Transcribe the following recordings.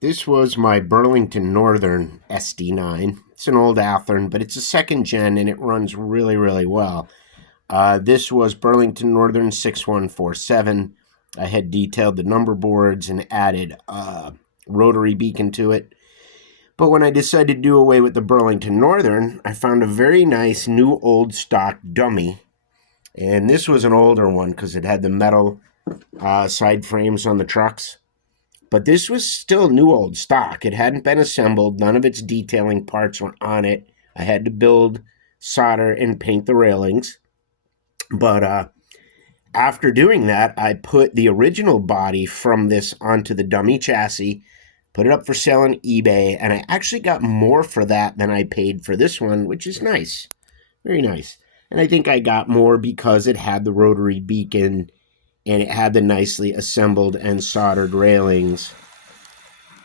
This was my Burlington Northern SD9. It's an old Athearn, but it's a second gen and it runs really, really well. This was Burlington Northern 6147. I had detailed the number boards and added a rotary beacon to it. But when I decided to do away with the Burlington Northern, I found a very nice new old stock dummy. And this was an older one because it had the metal side frames on the trucks. But this was still new old stock. It hadn't been assembled. None of its detailing parts were on it. I had to build, solder, and paint the railings. But after doing that, I put the original body from this onto the dummy chassis, put it up for sale on eBay, and I actually got more for that than I paid for this one, which is nice. Very nice. And I think I got more because it had the rotary beacon and it had the nicely assembled and soldered railings.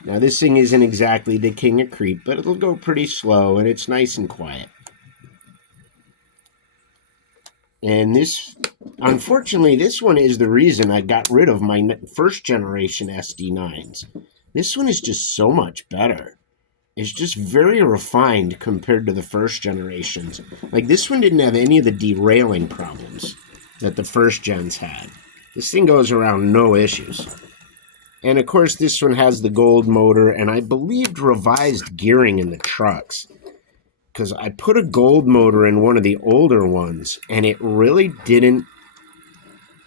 Now this thing isn't exactly the king of creep, but it'll go pretty slow and it's nice and quiet. And this, unfortunately, this one is the reason I got rid of my first generation SD9s. This one is just so much better. It's just very refined compared to the first generations. Like this one didn't have any of the derailing problems that the first gens had. This thing goes around no issues. And of course this one has the gold motor and I believed revised gearing in the trucks. Because I put a gold motor in one of the older ones and it really didn't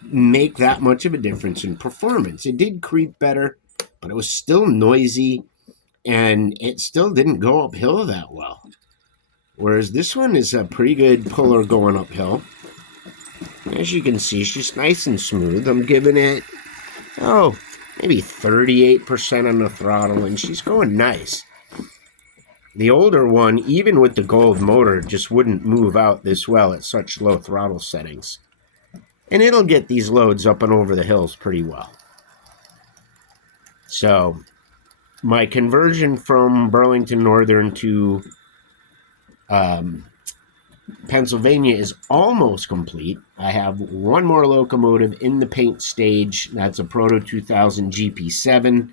make that much of a difference in performance. It did creep better, but it was still noisy and it still didn't go uphill that well. Whereas this one is a pretty good puller going uphill. As you can see, she's nice and smooth. I'm giving it, maybe 38% on the throttle, and she's going nice. The older one, even with the gold motor, just wouldn't move out this well at such low throttle settings. And it'll get these loads up and over the hills pretty well. So, my conversion from Burlington Northern to Pennsylvania is almost complete. I have one more locomotive in the paint stage. That's a Proto 2000 GP7.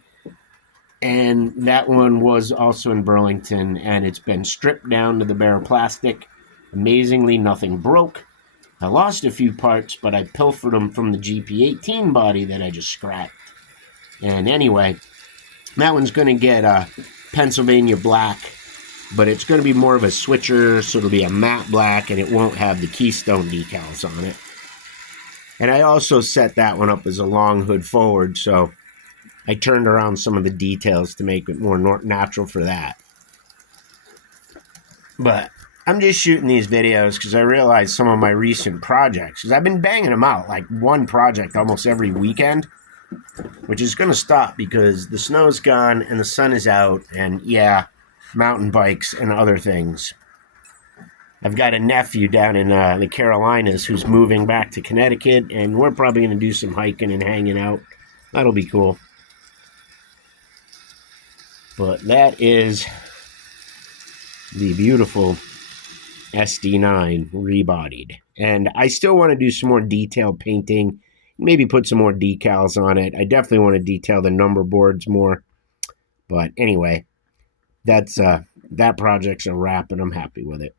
And that one was also in Burlington, and it's been stripped down to the bare plastic. Amazingly, nothing broke. I lost a few parts, but I pilfered them from the GP18 body that I just scrapped. And anyway, that one's going to get Pennsylvania black. But it's going to be more of a switcher, so it'll be a matte black, and it won't have the Keystone decals on it. And I also set that one up as a long hood forward, so I turned around some of the details to make it more natural for that. But I'm just shooting these videos because I realized some of my recent projects, because I've been banging them out, like one project almost every weekend, which is going to stop because the snow's gone and the sun is out, and yeah, mountain bikes and other things. I've got a nephew down in the Carolinas who's moving back to Connecticut, and we're probably going to do some hiking and hanging out. That'll be cool. But that is the beautiful SD9 rebodied. And I still want to do some more detailed painting, maybe put some more decals on it. I definitely want to detail the number boards more. But anyway, that project's a wrap, and I'm happy with it.